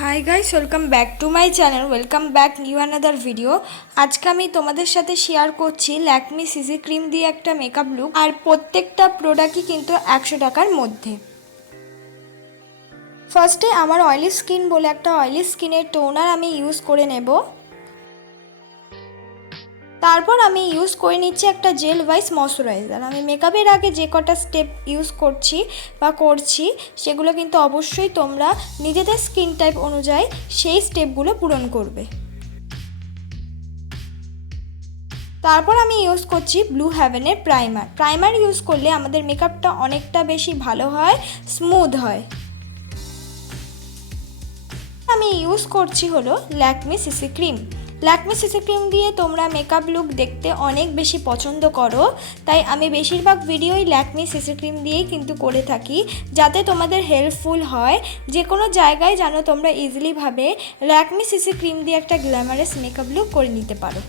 Hi guys welcome back to my channel welcome back new another video আজকে আমি তোমাদের সাথে শেয়ার করছি ল্যাকমি সিজি ক্রিম দিয়ে একটা মেকআপ লুক আর প্রত্যেকটা প্রোডাক্টই কিন্তু একশো টাকার মধ্যে। ফার্স্টে আমার অয়েলি স্কিন বলে একটা অয়েলি স্কিনের টোনার আমি ইউজ করে নেব। তারপর আমি ইউজ করে নিচ্ছি একটা জেল ওয়াইজ ময়শ্চারাইজার আমি মেকআপের আগে যে কটা স্টেপ ইউজ করছি বা করছি, সেগুলো কিন্তু অবশ্যই তোমরা নিজেদের স্কিন টাইপ অনুযায়ী সেই স্টেপগুলো পূরণ করবে। তারপর আমি ইউজ করছি ব্লু হ্যাভেনের প্রাইমার প্রাইমার ইউজ করলে আমাদের মেকআপটা অনেকটা বেশি ভালো হয় স্মুথ হয়। আমি ইউজ করছি হলো Lakme CC cream Lakme CC cream দিয়ে তোমরা মেকআপ লুক দেখতে অনেক বেশি পছন্দ করো। তাই আমি বেশিরভাগ ভিডিওই ল্যাকমি সিসি ক্রিম দিয়েই কিন্তু করে থাকি, যাতে তোমাদের হেল্পফুল হয়। যে কোনো জায়গায় যেন তোমরা ইজিলিভাবে ল্যাকমি সিসি ক্রিম দিয়ে একটা গ্ল্যামারাস মেকআপ লুক করে নিতে পারো।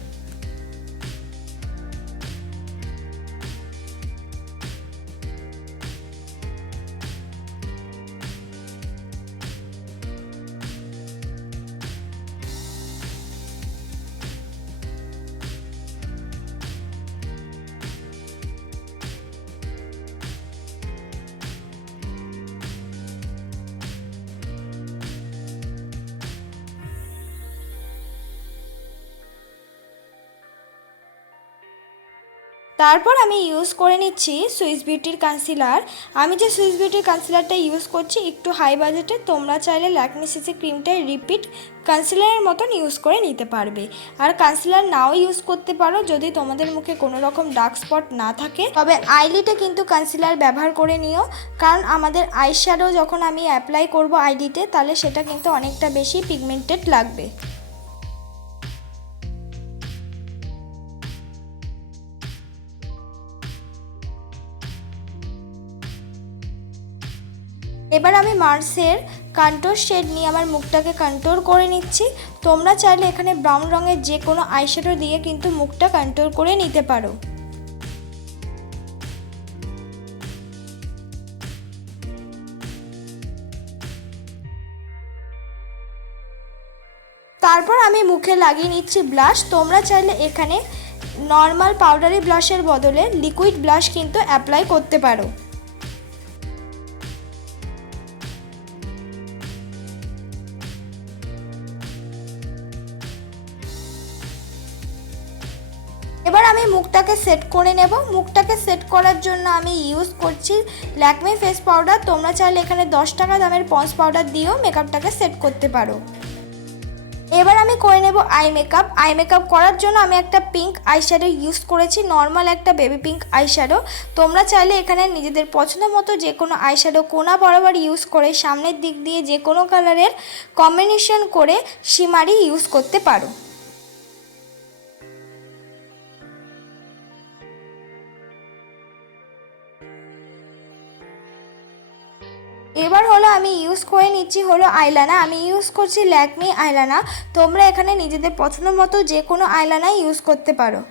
তারপর আমি ইউজ করে নিচ্ছি সুইস বিউটির কনসিলার আমি যে সুইস বিউটির কনসিলারটা ইউজ করছি, একটু হাই বাজেটে তোমরা চাইলে ল্যাকমি সিসি ক্রিমটাই রিপিট কনসিলারের মতন ইউজ করে নিতে পারবে। আর কনসিলার নাও ইউজ করতে পারো, যদি তোমাদের মুখে কোনো রকম ডার্ক স্পট না থাকে। তবে আইলিটে কিন্তু কনসিলার ব্যবহার করে নিও, কারণ আমাদের আইশ্যাডো যখন আমি অ্যাপ্লাই করব আইলিটে তাহলে সেটা কিন্তু অনেকটা বেশি পিগমেন্টেড লাগবে। এবার আমি মার্সের কান্টোর শেড নিয়ে আমার মুখটাকে কন্ট্রোল করে নিচ্ছি। তোমরা চাইলে এখানে ব্রাউন রঙের যে কোনো আইশ্যাডো দিয়ে কিন্তু মুখটা কন্ট্রোল করে নিতে পারো। তারপর আমি মুখে লাগিয়ে নিচ্ছি ব্লাশ। তোমরা চাইলে এখানে নর্মাল পাউডারি ব্লাশের বদলে লিকুইড ব্লাশ কিন্তু অ্যাপ্লাই করতে পারো। এবার আমি মুখটাকে সেট করে নেব। মুখটাকে সেট করার জন্য আমি ইউজ করছি ল্যাকমি ফেস পাউডার তোমরা চাইলে এখানে দশ টাকা দামের পন্স পাউডার দিয়েও মেকআপটাকে সেট করতে পারো। এবার আমি করে নেব আই মেকআপ আই মেকআপ করার জন্য আমি একটা পিঙ্ক আইশ্যাডো ইউজ করেছি নর্মাল একটা বেবি পিঙ্ক আইশ্যাডো তোমরা চাইলে এখানে নিজেদের পছন্দ মতো যে কোনো আইশ্যাডো কোনা বরাবর ইউজ করে সামনের দিক দিয়ে যে কোনো কালারের কম্বিনেশন করে সিমারি ইউজ করতে পারো। এবার হলো আমি ইউজ করে নিচ্ছি হলো আইলানা আমি ইউজ করছি ল্যাকমি আইলানা তোমরা এখানে নিজেদের পছন্দ মতো যে কোনো আইলানা ইউজ করতে পারো।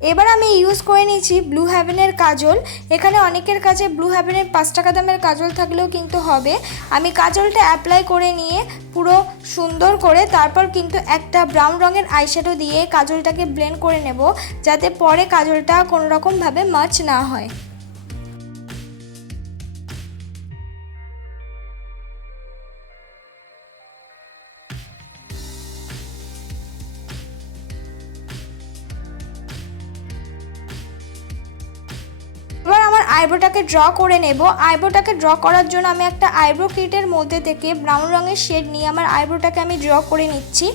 এবার আমি ইউজ করে নিয়েছি ব্লু হ্যাভেনের কাজল। এখানে অনেকের কাছে ব্লু হ্যাভেনের পাঁচ টাকা দামের কাজল থাকলেও কিন্তু হবে। আমি কাজলটা অ্যাপ্লাই করে নিয়ে পুরো সুন্দর করে তারপর কিন্তু একটা ব্রাউন রঙের আইশ্যাডো দিয়ে কাজলটাকে ব্লেন্ড করে নেব, যাতে পরে কাজলটা কোনোরকমভাবে মাছ না হয়। আইব্রোটাকে ড্র করে নেব। আইব্রোটাকে ড্র করার জন্য আমি একটা আইব্রো কিটের মধ্যে থেকে ব্রাউন রঙের শেড নিয়ে আমার আইব্রোটাকে আমি ড্র করে নিচ্ছি।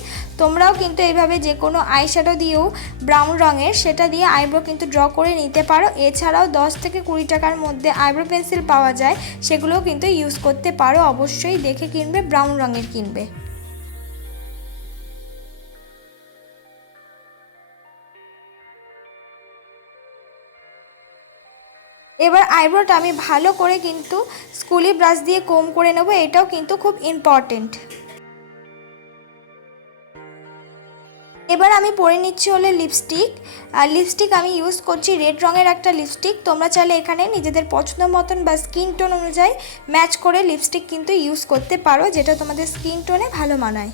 তোমরাও কিন্তু এইভাবে যে কোনো আইশ্যাডো দিয়েও ব্রাউন রঙের সেটা দিয়ে আইব্রো কিন্তু ড্র করে নিতে পারো। এছাড়াও দশ থেকে কুড়ি টাকার মধ্যে আইব্রো পেন্সিল পাওয়া যায়, সেগুলোও কিন্তু ইউজ করতে পারো। অবশ্যই দেখে কিনবে, ব্রাউন রঙের কিনবে। এবার আইব্রোটা আমি ভালো করে কিন্তু স্কুলি ব্রাশ দিয়ে কম করে নেব, এটাও কিন্তু খুব ইম্পর্টেন্ট এবার আমি পরে নিচ্ছি হলো লিপস্টিক আর লিপস্টিক আমি ইউজ করছি রেড রঙের একটা লিপস্টিক তোমরা চাইলে এখানে নিজেদের পছন্দ মতন বা স্কিন টোন অনুযায়ী ম্যাচ করে লিপস্টিক কিন্তু ইউজ করতে পারো, যেটা তোমাদের স্কিন টোনে ভালো মানায়।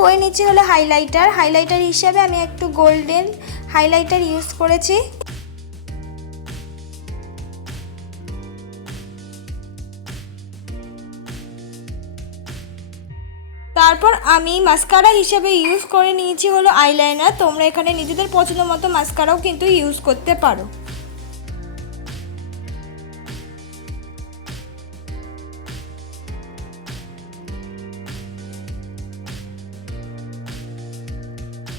পরে নিচ্ছি হলো হাইলাইটার হাইলাইটার হিসাবে আমি একটু গোল্ডেন হাইলাইটার ইউজ করেছি। তারপর আমি মাস্কারা হিসেবে ইউজ করে নিয়েছি হলো আইলাইনার তোমরা এখানে নিজেদের পছন্দ মতো মাস্কারাও কিন্তু ইউজ করতে পারো।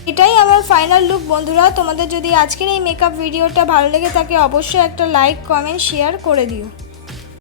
এটাই আমার ফাইনাল লুক বন্ধুরা, তোমাদের যদি আজকের এই মেকআপ ভিডিওটা ভালো লেগে থাকে, অবশ্যই একটা লাইক কমেন্ট শেয়ার করে দিও।